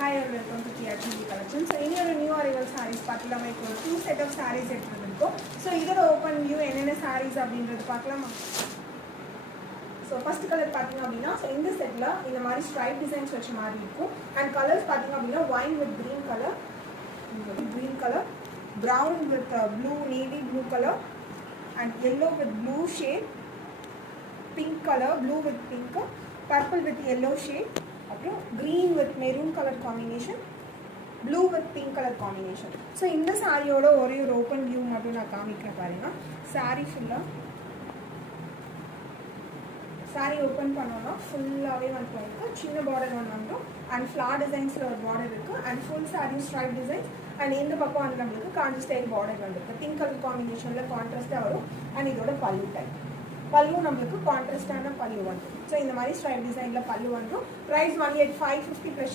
Hi and welcome to TRTV collection. So in your new arrival sarees பார்க்கலாம் இப்போ two set of sarees எடுத்துருக்கோம். So இதோட open view என்னென்ன sarees அப்படின்றது பார்க்கலாம். So first color பார்த்தீங்க அப்படின்னா so இந்த செட்ல இந்த மாதிரி stripe designs வச்ச மாதிரி இருக்கும் and colors பார்த்தீங்க அப்படின்னா wine with green color, brown with blue navy blue color and yellow with blue shade, pink color, blue with pink, purple with yellow shade, green with maroon color combination, blue with pink color combination. So இந்த சாரியோட ஒரே ஒரு open view மட்டும் நான் காமிக்கிறேன் பாருங்க. Sorry ஃபுல்லா sorry open பண்ணோம்னா ஃபுல்லாவே வந்து சின்ன பார்டர் வந்துரும் and flower designsல ஒரு பார்டர் இருக்கு and full saree stripe designs and இந்த பக்கம் வந்து நமக்கு காஞ்சி ஸ்டைல் பார்டர் வந்திருக்கு. பிங்க் கலர் காம்பினேஷன்ல கான்ட்ராஸ்டா வரும் and இதோட பல்லு டைப் பல்லு நமக்கு கான்ட்ராஸ்டான பல்லு வந்துடும். ஸோ இந்த மாதிரி ஸ்ட்ரைப் டிசைனில் பல்லு வந்துடும். Price only at 550 +